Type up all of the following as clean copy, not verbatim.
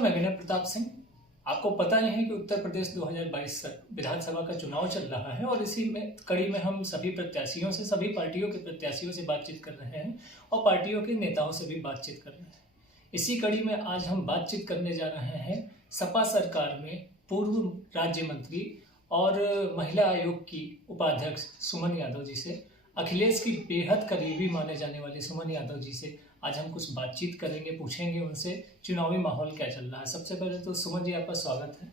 मैं विनय प्रताप सिंह। आपको पता ही है कि उत्तर प्रदेश 2022 विधानसभा का चुनाव चल रहा है और इसी में कड़ी में हम सभी प्रत्याशियों से, सभी पार्टियों के प्रत्याशियों से बातचीत कर रहे हैं और पार्टियों के नेताओं से भी बातचीत कर रहे हैं। इसी कड़ी में आज हम बातचीत करने जा रहे हैं सपा सरकार में पूर्व राज्य मंत्री और महिला आयोग की उपाध्यक्ष सुमन यादव जी से, अखिलेश की बेहद करीबी माने जाने वाली सुमन यादव जी से आज हम कुछ बातचीत करेंगे, पूछेंगे उनसे चुनावी माहौल क्या चल रहा है। सबसे पहले तो सुमन जी, आपका स्वागत है।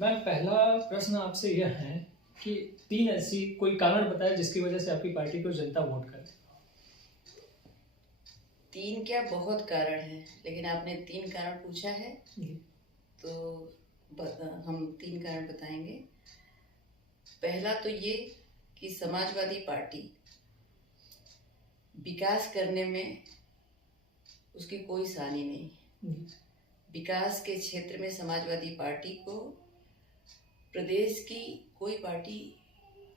मैं पहला प्रश्न आपसे यह है कि 3 ऐसी कोई कारण बताएं जिसकी वजह से आपकी पार्टी को जनता वोट करे। 3 क्या, बहुत कारण है, लेकिन आपने 3 कारण पूछा है तो हम 3 कारण बताएंगे। पहला तो ये कि समाजवादी पार्टी विकास करने में उसकी कोई सानी नहीं। विकास के क्षेत्र में समाजवादी पार्टी को प्रदेश की कोई पार्टी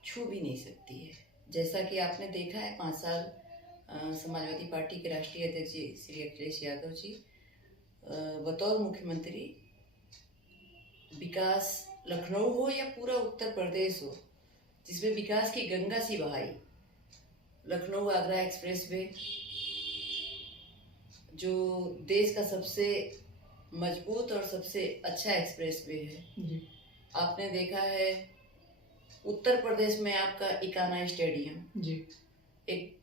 छू भी नहीं सकती है। जैसा कि आपने देखा है 5 साल समाजवादी पार्टी के राष्ट्रीय अध्यक्ष श्री अखिलेश यादव जी बतौर मुख्यमंत्री विकास, लखनऊ हो या पूरा उत्तर प्रदेश हो, जिसमें विकास की गंगा सी बहाई। लखनऊ आगरा एक्सप्रेसवे जो देश का सबसे मजबूत और सबसे अच्छा एक्सप्रेसवे है। आपने देखा है उत्तर प्रदेश में आपका इकाना स्टेडियम एक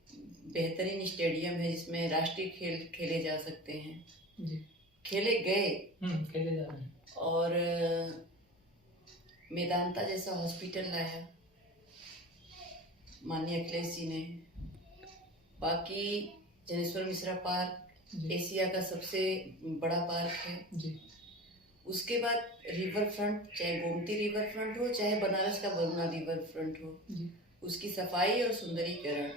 बेहतरीन स्टेडियम है जिसमें राष्ट्रीय खेल खेले जा सकते हैं। खेले गए, खेले जा रहे हैं। और मेदांता जैसा हॉस्पिटल लाया माननीय अखिलेश जी ने। बाकी जनेश्वर मिश्रा पार्क एशिया का सबसे बड़ा पार्क है। उसके बाद रिवर फ्रंट, चाहे गोमती रिवर फ्रंट हो चाहे बनारस का बरुणा रिवर फ्रंट हो, उसकी सफाई और सुंदरीकरण।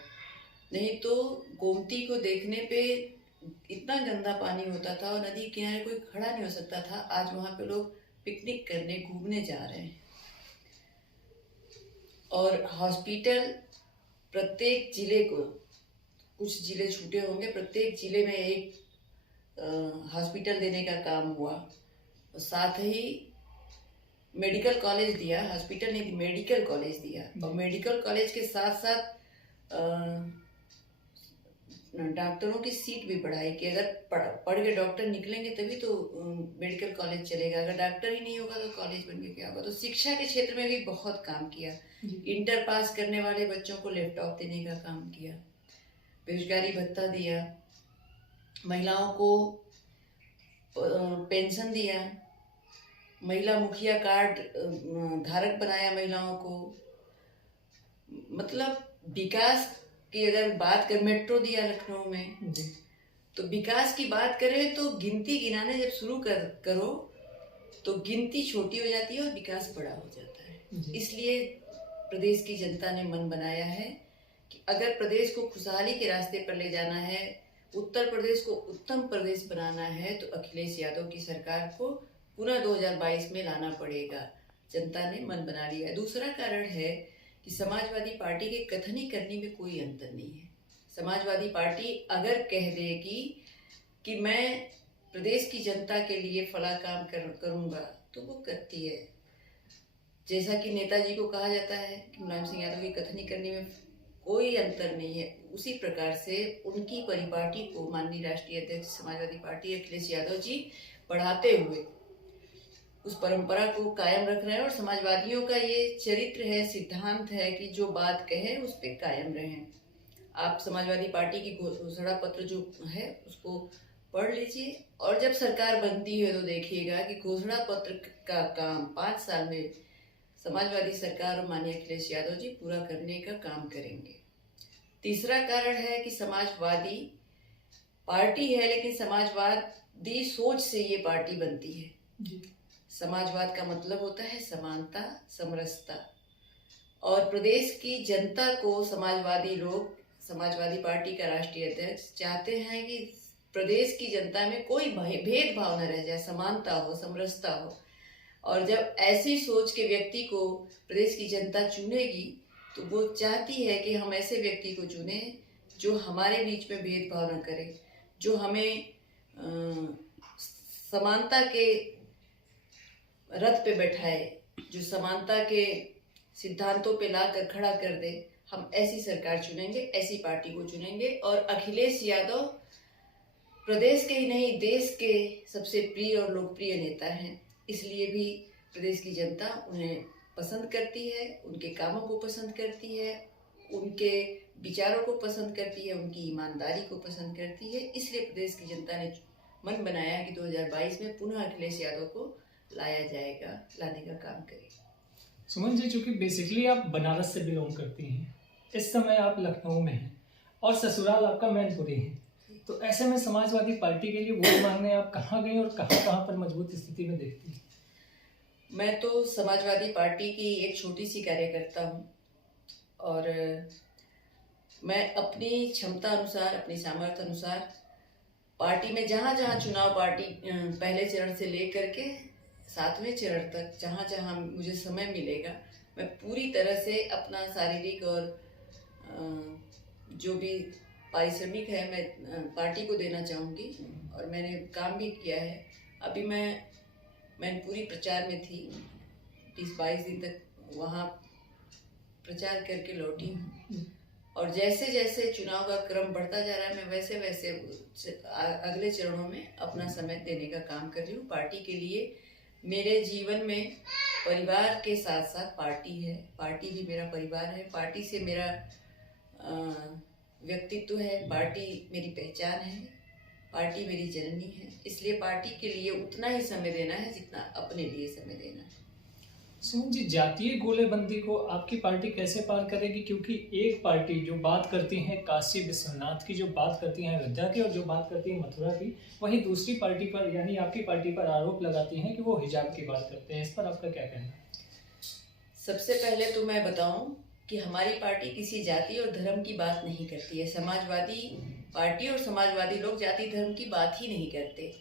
नहीं तो गोमती को देखने पे इतना गंदा पानी होता था और नदी किनारे कोई खड़ा नहीं हो सकता था। आज वहाँ पे लोग पिकनिक करने, घूमने जा रहे हैं। और हॉस्पिटल प्रत्येक जिले को, कुछ जिले छूटे होंगे, प्रत्येक जिले में एक हॉस्पिटल देने का काम हुआ। और साथ ही मेडिकल कॉलेज दिया, हॉस्पिटल नहीं, मेडिकल कॉलेज दिया। और मेडिकल कॉलेज के साथ साथ डॉक्टरों की सीट भी बढ़ाई कि अगर पढ़ के डॉक्टर निकलेंगे तभी तो मेडिकल कॉलेज चलेगा। अगर डॉक्टर ही नहीं होगा तो कॉलेज बन के क्या होगा। तो शिक्षा के क्षेत्र में भी बहुत काम किया। इंटर पास करने वाले बच्चों को लैपटॉप देने का काम किया, बेरोजगारी भत्ता दिया, महिलाओं को पेंशन दिया, महिला मुखिया कार्ड धारक बनाया महिलाओं को। मतलब विकास की अगर बात कर, मेट्रो दिया लखनऊ में। तो विकास की बात करें तो गिनती गिनाने जब शुरू करो तो गिनती छोटी हो जाती है और विकास बड़ा हो जाता है। इसलिए प्रदेश की जनता ने मन बनाया है कि अगर प्रदेश को खुशहाली के रास्ते पर ले जाना है, उत्तर प्रदेश को उत्तम प्रदेश बनाना है, तो अखिलेश यादव की सरकार को पुनः 2022 में लाना पड़ेगा। जनता ने मन बना लिया है। दूसरा कारण है कि समाजवादी पार्टी के कथनी करनी में कोई अंतर नहीं है। समाजवादी पार्टी अगर कह देगी कि मैं प्रदेश की जनता के लिए फला काम करूँगा तो वो करती है। जैसा कि नेताजी को कहा जाता है कि मुलायम सिंह यादव की कथनी करने में कोई अंतर नहीं है, उसी प्रकार से उनकी परिपाटी को माननीय राष्ट्रीय अध्यक्ष समाजवादी पार्टी अखिलेश यादव जी बढ़ाते हुए उस परंपरा को कायम रख रहे हैं। और समाजवादियों का ये चरित्र है, सिद्धांत है कि जो बात कहे उस पर कायम रहें। आप समाजवादी पार्टी की घोषणा पत्र जो है उसको पढ़ लीजिए और जब सरकार बनती है तो देखिएगा कि घोषणा पत्र का काम 5 साल में समाजवादी सरकार और माननीय अखिलेश यादव जी पूरा करने का काम करेंगे। तीसरा कारण है कि समाजवादी पार्टी है लेकिन समाजवादी सोच से ये पार्टी बनती है। समाजवाद का मतलब होता है समानता, समरसता। और प्रदेश की जनता को समाजवादी लोग, समाजवादी पार्टी का राष्ट्रीय अध्यक्ष चाहते हैं कि प्रदेश की जनता में कोई भेदभाव न रह जाए, समानता हो, समरसता हो। और जब ऐसी सोच के व्यक्ति को प्रदेश की जनता चुनेगी तो वो चाहती है कि हम ऐसे व्यक्ति को चुने जो हमारे बीच में भेदभाव न करे, जो हमें समानता के रथ पे बैठाए, जो समानता के सिद्धांतों पे लाकर खड़ा कर दे, हम ऐसी सरकार चुनेंगे, ऐसी पार्टी को चुनेंगे। और अखिलेश यादव प्रदेश के ही नहीं देश के सबसे प्रिय और लोकप्रिय नेता हैं, इसलिए भी प्रदेश की जनता उन्हें पसंद करती है, उनके कामों को पसंद करती है, उनके विचारों को पसंद करती है, उनकी ईमानदारी को पसंद करती है। इसलिए प्रदेश की जनता ने मन बनाया है कि 2022 में पुनः अखिलेश यादव को लाया जाएगा, लाने का काम करेगा। सुमन जी, चूंकि बेसिकली आप बनारस से बिलोंग करती हैं, इस समय आप लखनऊ में हैं और ससुराल आपका मैनपुरी है, तो ऐसे में समाजवादी पार्टी के लिए वोट मांगने आप कहाँ गई और कहाँ पर मजबूत स्थिति में देखती हैं? मैं तो समाजवादी पार्टी की एक छोटी सी कार्यकर्ता हूँ और मैं अपनी क्षमता अनुसार, अपनी सामर्थ्य अनुसार पार्टी में जहाँ जहाँ चुनाव पार्टी पहले चरण से लेकर के 7वें चरण तक जहाँ जहाँ मुझे समय मिलेगा, मैं पूरी तरह से अपना शारीरिक और जो भी पारिश्रमिक है मैं पार्टी को देना चाहूँगी। और मैंने काम भी किया है। अभी मैं पूरी प्रचार में थी, 20-22 दिन तक वहाँ प्रचार करके लौटी हूँ। और जैसे जैसे चुनाव का क्रम बढ़ता जा रहा है, मैं वैसे वैसे अगले चरणों में अपना समय देने का काम कर रही हूँ पार्टी के लिए। मेरे जीवन में परिवार के साथ साथ पार्टी है, पार्टी भी मेरा परिवार है, पार्टी से मेरा व्यक्तित्व है, पार्टी मेरी पहचान है, पार्टी मेरी जननी है। इसलिए पार्टी के लिए उतना ही समय देना है जितना अपने लिए समय देना है। सुमन जी, जातीय गोलेबंदी को आपकी पार्टी कैसे पार करेगी? क्योंकि एक पार्टी जो बात करती है काशी विश्वनाथ की, जो बात करती है अयोध्या की और जो बात करती है मथुरा की, वहीं दूसरी पार्टी पर यानी आपकी पार्टी पर आरोप लगाती हैं कि वो हिजाब की बात करते हैं। इस पर आपका क्या कहना है? सबसे पहले तो मैं बताऊं कि हमारी पार्टी किसी जाति और धर्म की बात नहीं करती है। समाजवादी पार्टी और समाजवादी लोग जाति धर्म की बात ही नहीं करते।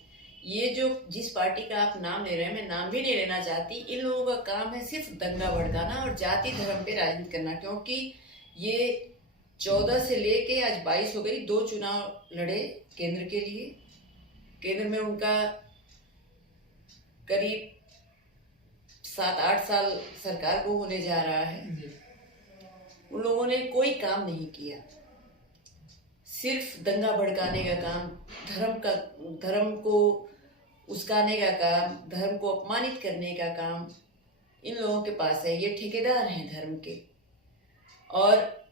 ये जो जिस पार्टी का आप नाम ले रहे हैं, मैं नाम भी नहीं लेना चाहती, इन लोगों का काम है सिर्फ दंगा भड़काना और जाति धर्म पे राजनीति करना। क्योंकि ये 14 से लेके आज 22 हो गई, 2 चुनाव लड़े केंद्र के लिए। केंद्र में उनका करीब 7-8 साल सरकार को होने जा रहा है। उन लोगों ने कोई काम नहीं किया, सिर्फ दंगा भड़काने का काम, धर्म को उस्काने का काम, धर्म को अपमानित करने का काम इन लोगों के पास है। ये ठेकेदार हैं धर्म के। और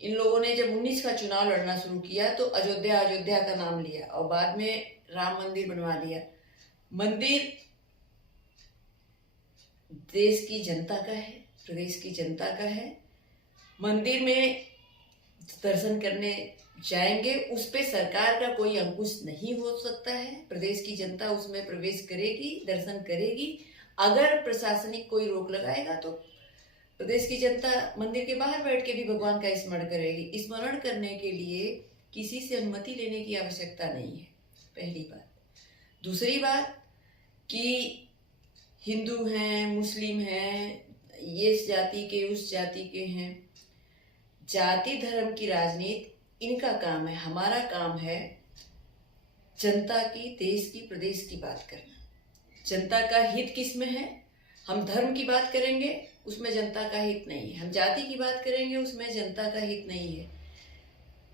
इन लोगों ने जब 19 का चुनाव लड़ना शुरू किया तो अयोध्या का नाम लिया और बाद में राम मंदिर बनवा दिया। मंदिर देश की जनता का है, प्रदेश की जनता का है। मंदिर में दर्शन करने जाएंगे, उस पे सरकार का कोई अंकुश नहीं हो सकता है। प्रदेश की जनता उसमें प्रवेश करेगी, दर्शन करेगी। अगर प्रशासनिक कोई रोक लगाएगा तो प्रदेश की जनता मंदिर के बाहर बैठ के भी भगवान का स्मरण करेगी। स्मरण करने के लिए किसी से अनुमति लेने की आवश्यकता नहीं है, पहली बात। दूसरी बात कि हिंदू हैं, मुस्लिम हैं, ये इस जाति के उस जाति के हैं, जाति धर्म की राजनीति इनका काम है। हमारा काम है जनता की, देश की, प्रदेश की बात करना। जनता का हित किस में है? हम धर्म की बात करेंगे उसमें जनता का हित नहीं है, हम जाति की बात करेंगे उसमें जनता का हित नहीं है।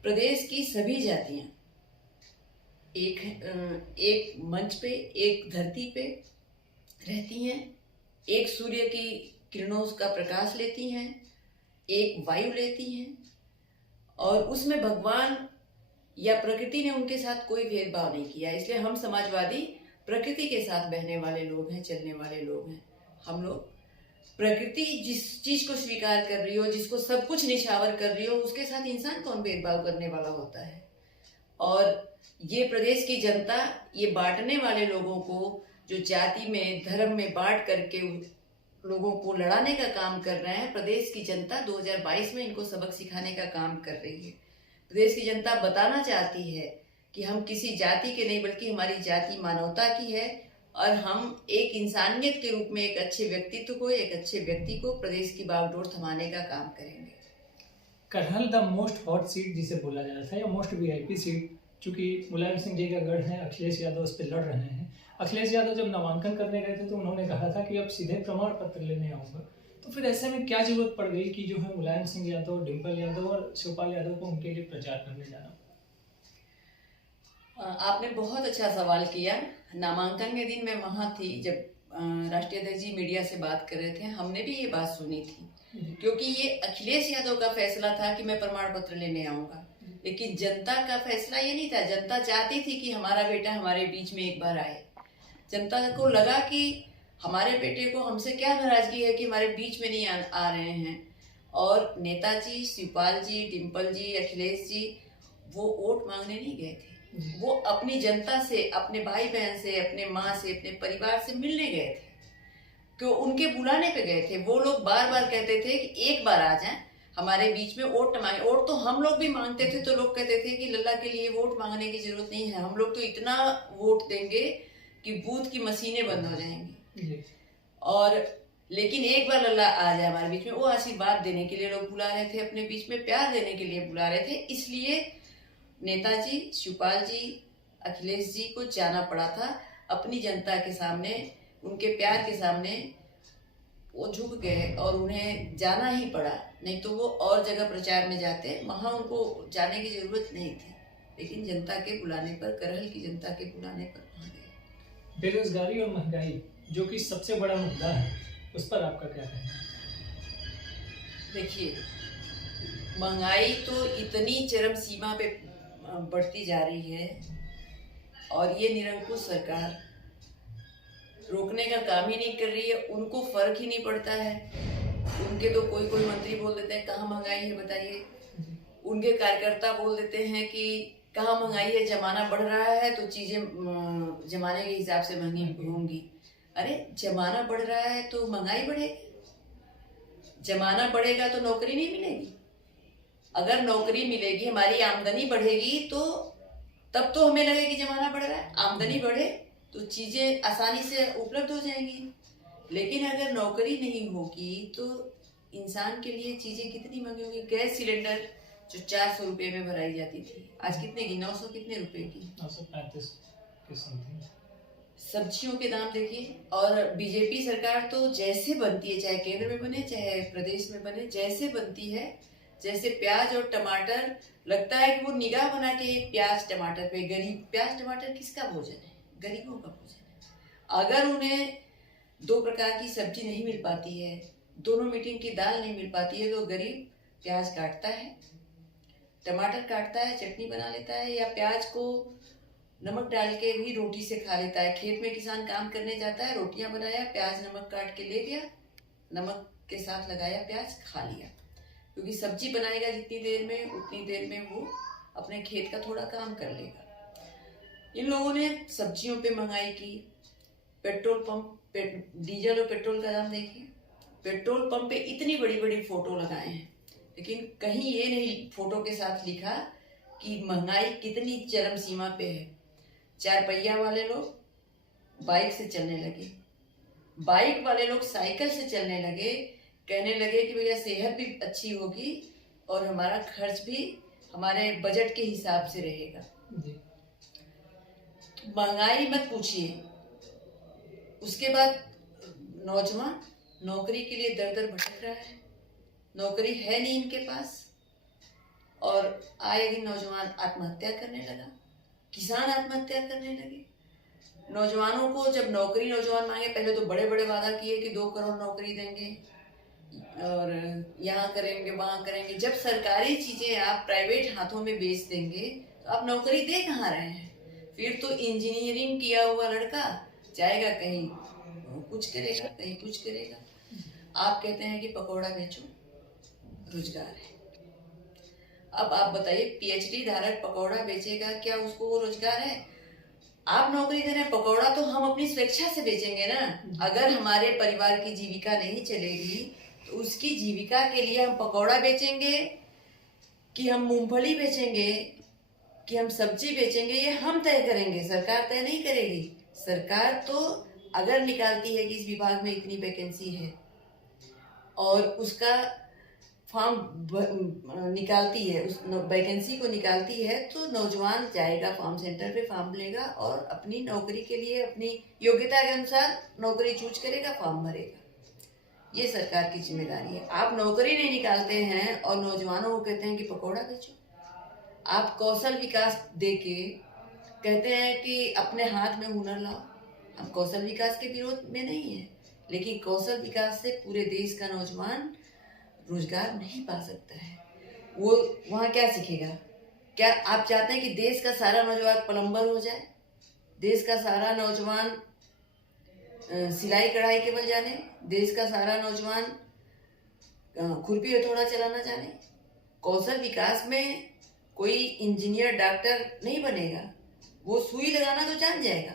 प्रदेश की सभी जातियां एक मंच पे, एक धरती पे रहती हैं, एक सूर्य की किरणों का प्रकाश लेती हैं, एक वायु लेती हैं और उसमें भगवान या प्रकृति ने उनके साथ कोई भेदभाव नहीं किया। इसलिए हम समाजवादी प्रकृति के साथ बहने वाले लोग हैं, चलने वाले लोग हैं। हम लोग प्रकृति जिस चीज को स्वीकार कर रही हो, जिसको सब कुछ निछावर कर रही हो, उसके साथ इंसान कौन भेदभाव करने वाला होता है? और ये प्रदेश की जनता ये बांटने वाले लोगों को, जो जाति में धर्म में बांट करके लोगों को लड़ाने का काम कर रहे हैं, प्रदेश की जनता 2022 में इनको सबक सिखाने का काम कर रही है। प्रदेश की जनता बताना चाहती है कि हम किसी जाति के नहीं बल्कि हमारी जाति मानवता की है और हम एक इंसानियत के रूप में एक अच्छे व्यक्तित्व को, एक अच्छे व्यक्ति को प्रदेश की बागडोर थमाने का काम करेंगे। Karhal the most hot seat जिसे बोला जा रहा था या मोस्ट वीआईपी सीट, चूंकि मुलायम सिंह जी का गढ़ है, अखिलेश यादव उस पर लड़ रहे हैं, अखिलेश यादव जब नामांकन करने गए थे तो उन्होंने कहा था कि अब सीधे प्रमाण पत्र लेने आऊंगा, तो फिर ऐसे में क्या जरूरत पड़ गई कि जो है मुलायम सिंह यादव, डिम्पल यादव और शिवपाल यादव को उनके लिए प्रचार करने जाना? आपने बहुत अच्छा सवाल किया। नामांकन के दिन मैं वहाँ थी जब राष्ट्रीय अध्यक्ष जी मीडिया से बात कर रहे थे, हमने भी ये बात सुनी थी, क्योंकि ये अखिलेश यादव का फैसला था कि मैं प्रमाण पत्र लेने आऊंगा, लेकिन जनता का फैसला ये नहीं था। जनता चाहती थी कि हमारा बेटा हमारे बीच में एक बार आए। जनता को लगा कि हमारे बेटे को हमसे क्या नाराजगी है कि हमारे बीच में नहीं आ रहे हैं। और नेताजी, शिवपाल जी, डिम्पल जी, अखिलेश जी वो वोट मांगने नहीं गए थे, वो अपनी जनता से, अपने भाई बहन से, अपने माँ से, अपने परिवार से मिलने गए थे, क्यों उनके बुलाने पे गए थे। वो लोग बार बार कहते थे कि एक बार आ जाएं हमारे बीच में, वोट मांगे। वोट तो हम लोग भी मांगते थे, तो लोग कहते थे कि लल्ला के लिए वोट मांगने की जरूरत नहीं है, हम लोग तो इतना वोट देंगे कि बूथ की मशीनें बंद हो जाएंगी। और लेकिन एक बार लल्ला आ जाए हमारे बीच में, वो आशीर्वाद देने के लिए लोग बुला रहे थे, अपने बीच में प्यार देने के लिए बुला रहे थे। इसलिए नेताजी, शिवपाल जी, अखिलेश जी को जाना पड़ा था। अपनी जनता के सामने, उनके प्यार के सामने वो झुक गए और उन्हें जाना ही पड़ा, नहीं तो वो और जगह प्रचार में जाते, वहाँ उनको जाने की जरूरत नहीं थी। लेकिन जनता के बुलाने पर, करहल की जनता के बुलाने पर वहाँ गए। बेरोजगारी और महंगाई जो कि सबसे बड़ा मुद्दा है, उस पर आपका क्या कहना है? देखिए, महंगाई तो इतनी चरम सीमा पे बढ़ती जा रही है और ये निरंकुश सरकार रोकने का काम ही नहीं कर रही है। उनको फर्क ही नहीं पड़ता है। उनके तो कोई कोई मंत्री बोल देते हैं कहाँ महंगाई है बताइए, उनके कार्यकर्ता बोल देते हैं कि कहाँ महंगाई है, जमाना बढ़ रहा है तो चीजें जमाने के हिसाब से महंगी होंगी। अरे जमाना बढ़ रहा है तो महंगाई बढ़ेगी, जमाना बढ़ेगा तो नौकरी नहीं मिलेगी। अगर नौकरी मिलेगी, हमारी आमदनी बढ़ेगी, तो तब तो हमें लगे कि जमाना बढ़ रहा है। आमदनी बढ़े तो चीजें आसानी से उपलब्ध हो जाएंगी। लेकिन अगर नौकरी नहीं होगी तो इंसान के लिए चीजें कितनी महंगी होंगी। गैस सिलेंडर जो 400 रुपये में भराई जाती थी, आज कितने की, 900 कितने रुपए की, 935 के समथिंग। सब्जियों के दाम देखिए। और बीजेपी सरकार तो जैसे बनती है, चाहे केंद्र में बने चाहे प्रदेश में बने, जैसे बनती है, जैसे प्याज और टमाटर, लगता है कि वो निगाह बना के प्याज टमाटर पे, गरीब, प्याज टमाटर किसका भोजन है? गरीबों का भोजन है। अगर उन्हें 2 प्रकार की सब्जी नहीं मिल पाती है, दोनों मीटिंग की दाल नहीं मिल पाती है, तो गरीब प्याज काटता है, टमाटर काटता है, चटनी बना लेता है, या प्याज को नमक डाल के भी रोटी से खा लेता है। खेत में किसान काम करने जाता है, रोटियां बनाया, प्याज नमक काट के ले गया, नमक के साथ लगाया, प्याज खा लिया। क्योंकि सब्जी बनाएगा जितनी देर में, उतनी देर में वो अपने खेत का थोड़ा काम कर लेगा। इन लोगों ने सब्जियों पे महंगाई की, पेट्रोल पंप पे डीजल और पेट्रोल का दाम देखिए। पेट्रोल पंप पे इतनी बड़ी बड़ी फोटो लगाए हैं, लेकिन कहीं ये नहीं फोटो के साथ लिखा कि महंगाई कितनी चरम सीमा पे है। 4 पहिया वाले लोग बाइक से चलने लगे, बाइक वाले लोग साइकिल से चलने लगे, कहने लगे कि भैया सेहत भी अच्छी होगी और हमारा खर्च भी हमारे बजट के हिसाब से रहेगा। तो महंगाई मत पूछिए। उसके बाद नौजवान नौकरी के लिए दर दर भटक रहा है, नौकरी है नहीं इनके पास, और आए दिन नौजवान आत्महत्या करने लगा, किसान आत्महत्या करने लगे। नौजवानों को जब नौकरी नौजवान मांगे, पहले तो बड़े बड़े वादा किए कि 2 करोड़ नौकरी देंगे और यहाँ करेंगे वहाँ करेंगे। जब सरकारी चीजें आप प्राइवेट हाथों में बेच देंगे तो आप नौकरी दे कहाँ रहे हैं? फिर तो इंजीनियरिंग किया हुआ लड़का जाएगा कहीं कुछ करेगा, कहीं कुछ करेगा। आप कहते हैं कि पकौड़ा बेचो, रोजगार है। अब आप बताइए, पीएचडी धारक पकौड़ा बेचेगा, क्या उसको वो रोजगार है? आप नौकरी दे रहे हैं, पकौड़ा तो हम अपनी स्वेच्छा से बेचेंगे ना। अगर हमारे परिवार की जीविका नहीं चलेगी तो उसकी जीविका के लिए हम पकौड़ा बेचेंगे कि हम मूंगफली बेचेंगे कि हम सब्जी बेचेंगे, ये हम तय करेंगे, सरकार तय नहीं करेगी। सरकार तो अगर निकालती है कि इस विभाग में इतनी वैकेंसी है और उसका निकालती है, उस वैकेंसी को निकालती है, तो नौजवान जाएगा फार्म सेंटर पे, फॉर्म लेगा और अपनी नौकरी के लिए अपनी योग्यता के अनुसार नौकरी चूज करेगा, फॉर्म भरेगा। ये सरकार की जिम्मेदारी है। आप नौकरी नहीं निकालते हैं और नौजवानों को कहते हैं कि पकौड़ा बेचो। आप कौशल विकास देके कहते हैं कि अपने हाथ में हुनर लाओ। हम कौशल विकास के विरोध में नहीं है, लेकिन कौशल विकास से पूरे देश का नौजवान रोजगार नहीं पा सकता है। वो वहाँ क्या सीखेगा? क्या आप चाहते हैं कि देश का सारा नौजवान प्लम्बर हो जाए? देश का सारा नौजवान सिलाई कढ़ाई के बल जाने? देश का सारा नौजवान खुरपी हथौड़ा चलाना जाने? कौशल विकास में कोई इंजीनियर डॉक्टर नहीं बनेगा। वो सुई लगाना तो जान जाएगा,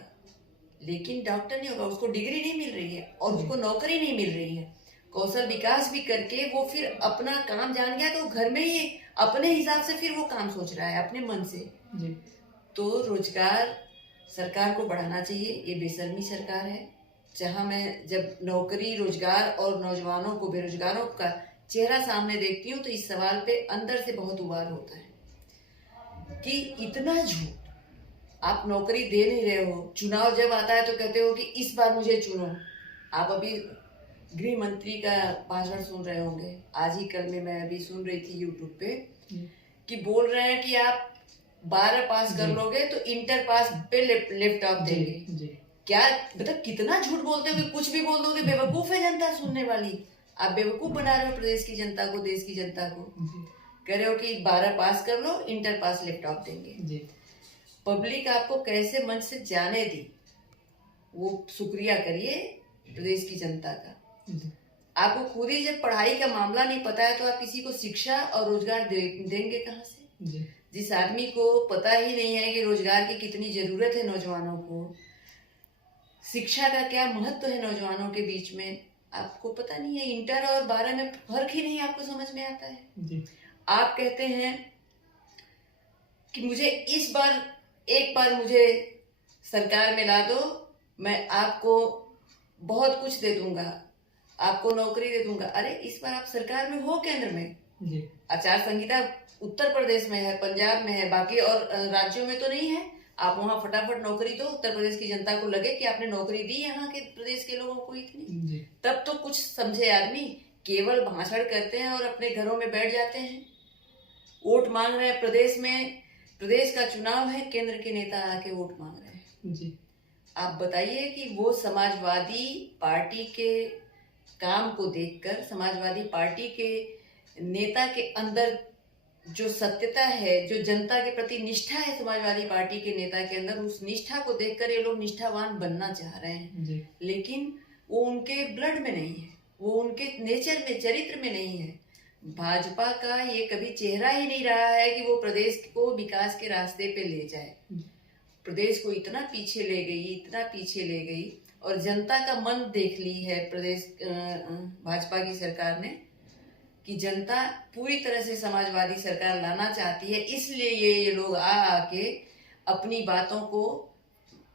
लेकिन डॉक्टर नहीं होगा। उसको डिग्री नहीं मिल रही है और उसको नौकरी नहीं मिल रही है। कौशल विकास भी करके वो फिर अपना काम जान गया तो घर में ही अपने हिसाब से फिर वो काम सोच रहा है अपने मन से जी। तो रोजगार सरकार को बढ़ाना चाहिए। ये बेशर्मी सरकार है, जहां मैं जब नौकरी, रोजगार और नौजवानों को, बेरोजगारों का चेहरा सामने देखती हूँ तो इस सवाल पे अंदर से बहुत उबाल होता है कि इतना झूठ। आप नौकरी दे नहीं रहे हो, चुनाव जब आता है तो कहते हो कि इस बार मुझे चुनो। आप अभी गृह मंत्री का भाषण सुन रहे होंगे, आज ही कल में मैं अभी सुन रही थी यूट्यूब पे कि बोल रहे हैं कि आप 12 पास कर लोगे तो इंटर पास पे लैपटॉप देंगे। क्या मतलब कितना झूठ बोलते हो, कुछ भी बोल दोगे। बेवकूफ है जनता सुनने वाली। आप बेवकूफ बना रहे हो प्रदेश की जनता को, देश की जनता को। कह रहे हो कि 12 पास कर लो, इंटर पास लैपटॉप देंगे। पब्लिक आपको कैसे मंच से जाने दी, वो शुक्रिया करिए प्रदेश की जनता का। आपको खुद ही जब पढ़ाई का मामला नहीं पता है तो आप किसी को शिक्षा और रोजगार देंगे कहाँ से? जिस आदमी को पता ही नहीं है कि रोजगार की कितनी जरूरत है नौजवानों को, शिक्षा का क्या महत्व है नौजवानों के बीच में, आपको पता नहीं है। इंटर और 12 में फर्क ही नहीं आपको समझ में आता है। आप कहते हैं कि मुझे इस बार, एक बार मुझे सरकार में ला दो, मैं आपको बहुत कुछ दे दूंगा, आपको नौकरी दे दूंगा। अरे इस बार आप सरकार में हो, केंद्र में आचार संहिता उत्तर प्रदेश में है, पंजाब में है, बाकी और राज्यों में तो नहीं है। आप वहां फटाफट नौकरी दो, उत्तर प्रदेश की जनता को लगे कि आपने नौकरी दी यहाँ के प्रदेश के लोगों को इतनी, तब तो कुछ समझे आदमी। केवल भाषण करते हैं और अपने घरों में बैठ जाते हैं। वोट मांग रहे हैं प्रदेश में, प्रदेश का चुनाव है, केंद्र के नेता आके वोट मांग रहे हैं जी। आप बताइए कि वो समाजवादी पार्टी के काम को देखकर, समाजवादी पार्टी के नेता के अंदर जो सत्यता है, जो जनता के प्रति निष्ठा है समाजवादी पार्टी के नेता के अंदर, उस निष्ठा को देखकर ये लोग निष्ठावान बनना चाह रहे हैं जी। लेकिन वो उनके ब्लड में नहीं है, वो उनके नेचर में, चरित्र में नहीं है। भाजपा का ये कभी चेहरा ही नहीं रहा है कि वो प्रदेश को विकास के रास्ते पे ले जाए। प्रदेश को इतना पीछे ले गई, इतना पीछे ले गई, और जनता का मन देख ली है प्रदेश भाजपा की सरकार ने कि जनता पूरी तरह से समाजवादी सरकार लाना चाहती है। इसलिए ये लोग आके अपनी बातों को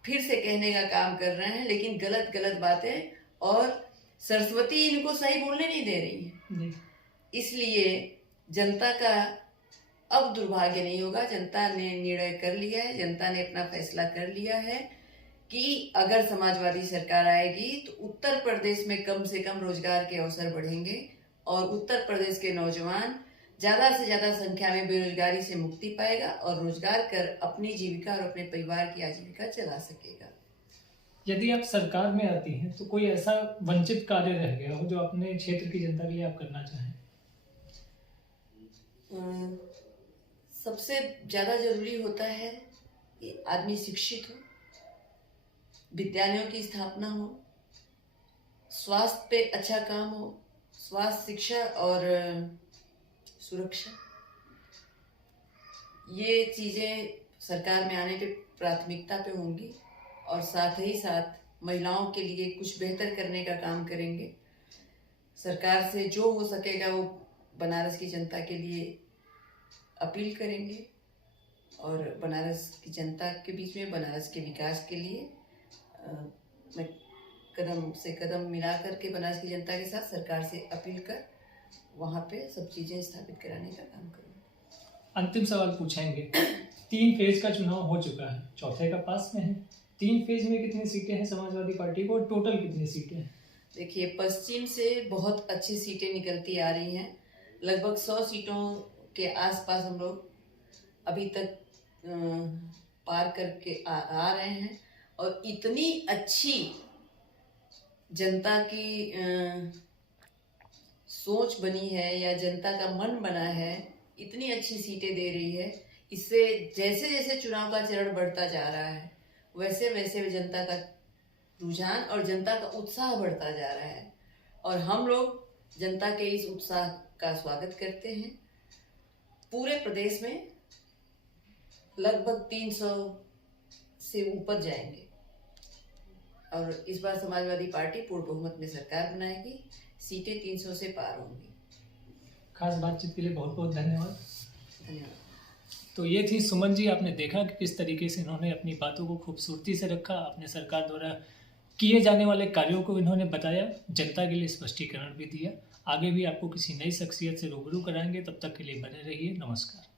फिर से कहने का काम कर रहे हैं, लेकिन गलत गलत बातें, और सरस्वती इनको सही बोलने नहीं दे रही है। इसलिए जनता का अब दुर्भाग्य नहीं होगा। जनता ने निर्णय कर लिया है, जनता ने अपना फैसला कर लिया है कि अगर समाजवादी सरकार आएगी तो उत्तर प्रदेश में कम से कम रोजगार के अवसर बढ़ेंगे और उत्तर प्रदेश के नौजवान ज्यादा से ज्यादा संख्या में बेरोजगारी से मुक्ति पाएगा और रोजगार कर अपनी जीविका और अपने परिवार की आजीविका चला सकेगा। यदि आप सरकार में आती हैं तो कोई ऐसा वंचित कार्य रह गया हो जो अपने क्षेत्र की जनता के लिए आप करना चाहें? सबसे ज्यादा जरूरी होता है कि आदमी शिक्षित हो, विद्यालयों की स्थापना हो, स्वास्थ्य पे अच्छा काम हो, स्वास्थ्य, शिक्षा और सुरक्षा, ये चीजें सरकार में आने पे प्राथमिकता पे होंगी। और साथ ही साथ महिलाओं के लिए कुछ बेहतर करने का काम करेंगे। सरकार से जो हो सकेगा वो बनारस की जनता के लिए अपील करेंगे और बनारस की जनता के बीच में बनारस के विकास के लिए मैं कदम से कदम मिला करके बनारस की जनता के साथ सरकार से अपील कर वहाँ पे सब चीज़ें स्थापित कराने का काम करूँगी। अंतिम सवाल पूछेंगे। 3 फेज का चुनाव हो चुका है, चौथे का पास में है। 3 फेज में कितनी सीटें हैं समाजवादी पार्टी को और टोटल कितनी सीटें हैं? देखिए, पश्चिम से बहुत अच्छी सीटें निकलती आ रही हैं। लगभग 100 सीटों के आसपास हम लोग अभी तक पार करके आ रहे हैं। और इतनी अच्छी जनता की सोच बनी है या जनता का मन बना है, इतनी अच्छी सीटें दे रही है। इससे जैसे जैसे चुनाव का चरण बढ़ता जा रहा है वैसे वैसे जनता का रुझान और जनता का उत्साह बढ़ता जा रहा है। और हम लोग जनता के इस उत्साह का स्वागत करते हैं। पूरे प्रदेश में लगभग 300 से ऊपर जाएंगे और इस बार समाजवादी पार्टी पूर्ण बहुमत में सरकार बनाएगी। सीटें 300 से पार होंगी। खास बातचीत के लिए बहुत बहुत धन्यवाद। धन्यवाद। तो ये थी सुमन जी। आपने देखा कि किस तरीके से इन्होंने अपनी बातों को खूबसूरती से रखा, अपने सरकार द्वारा किए जाने वाले कार्यों को इन्होंने बताया, जनता के लिए स्पष्टीकरण भी दिया। आगे भी आपको किसी नई शख्सियत से रूबरू कराएंगे, तब तक के लिए बने रहिए। नमस्कार।